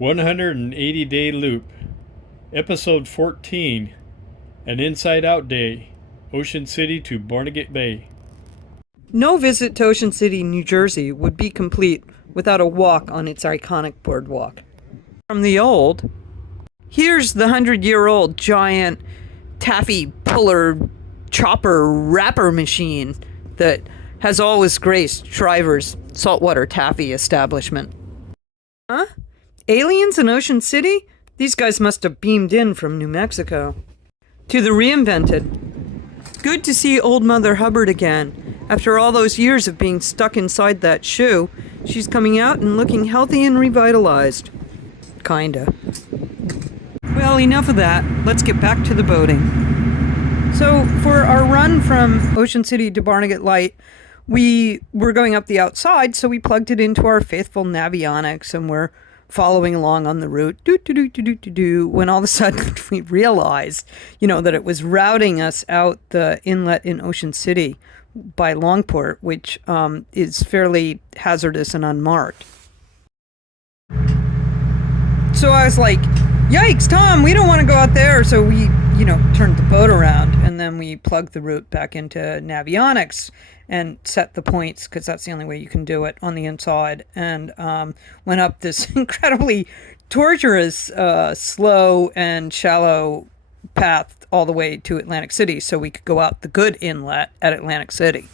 180-day loop, episode 14, an inside-out day, Ocean City to Barnegat Bay. No visit to Ocean City, New Jersey would be complete without a walk on its iconic boardwalk. From the old, here's the 100-year-old giant taffy puller chopper wrapper machine that has always graced Shriver's saltwater taffy establishment. Huh? Aliens in Ocean City? These guys must have beamed in from New Mexico. To the reinvented. Good to see old Mother Hubbard again. After all those years of being stuck inside that shoe, she's coming out and looking healthy and revitalized. Kinda. Well, enough of that. Let's get back to the boating. So, for our run from Ocean City to Barnegat Light, we were going up the outside, so we plugged it into our faithful Navionics, and we're following along on the route, when all of a sudden we realized, that it was routing us out the inlet in Ocean City by Longport, which is fairly hazardous and unmarked. So I was like, yikes, Tom, we don't want to go out there. So we, turned the boat around, and then we plugged the route back into Navionics and set the points, because that's the only way you can do it on the inside, and went up this incredibly torturous, slow and shallow path all the way to Atlantic City so we could go out the good inlet at Atlantic City.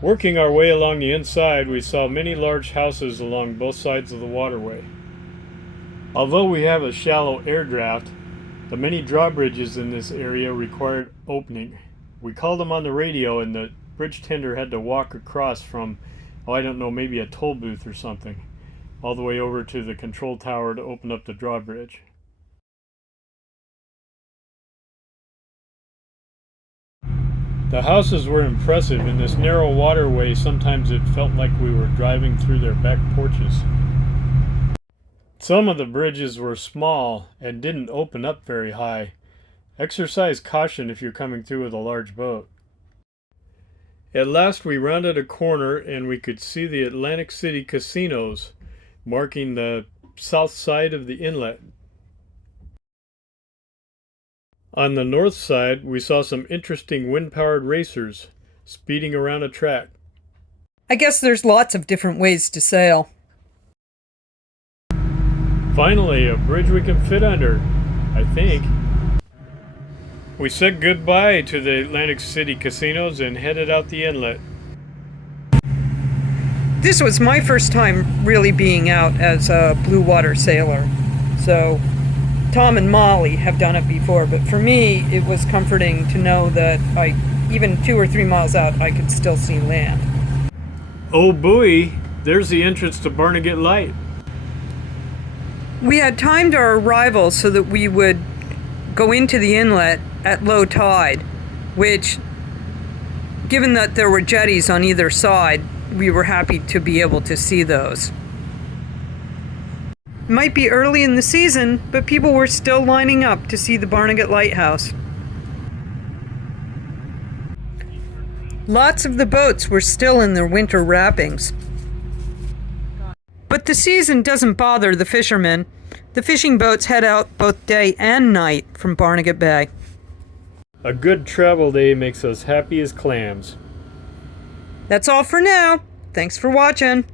Working our way along the inside, we saw many large houses along both sides of the waterway. Although we have a shallow air draft, the many drawbridges in this area required opening. We called them on the radio, and the bridge tender had to walk across from, maybe a toll booth or something, all the way over to the control tower to open up the drawbridge. The houses were impressive. In this narrow waterway, sometimes it felt like we were driving through their back porches. Some of the bridges were small and didn't open up very high. Exercise caution if you're coming through with a large boat. At last we rounded a corner and we could see the Atlantic City casinos marking the south side of the inlet. On the north side, we saw some interesting wind-powered racers speeding around a track. I guess there's lots of different ways to sail. Finally, a bridge we can fit under, I think. We said goodbye to the Atlantic City casinos and headed out the inlet. This was my first time really being out as a blue water sailor. So Tom and Molly have done it before, but for me it was comforting to know that even 2 or 3 miles out I could still see land. Oh buoy, there's the entrance to Barnegat Light. We had timed our arrival so that we would go into the inlet at low tide, which, given that there were jetties on either side, we were happy to be able to see those. It might be early in the season, but people were still lining up to see the Barnegat Lighthouse. Lots of the boats were still in their winter wrappings. But the season doesn't bother the fishermen. The fishing boats head out both day and night from Barnegat Bay. A good travel day makes us happy as clams. That's all for now. Thanks for watching.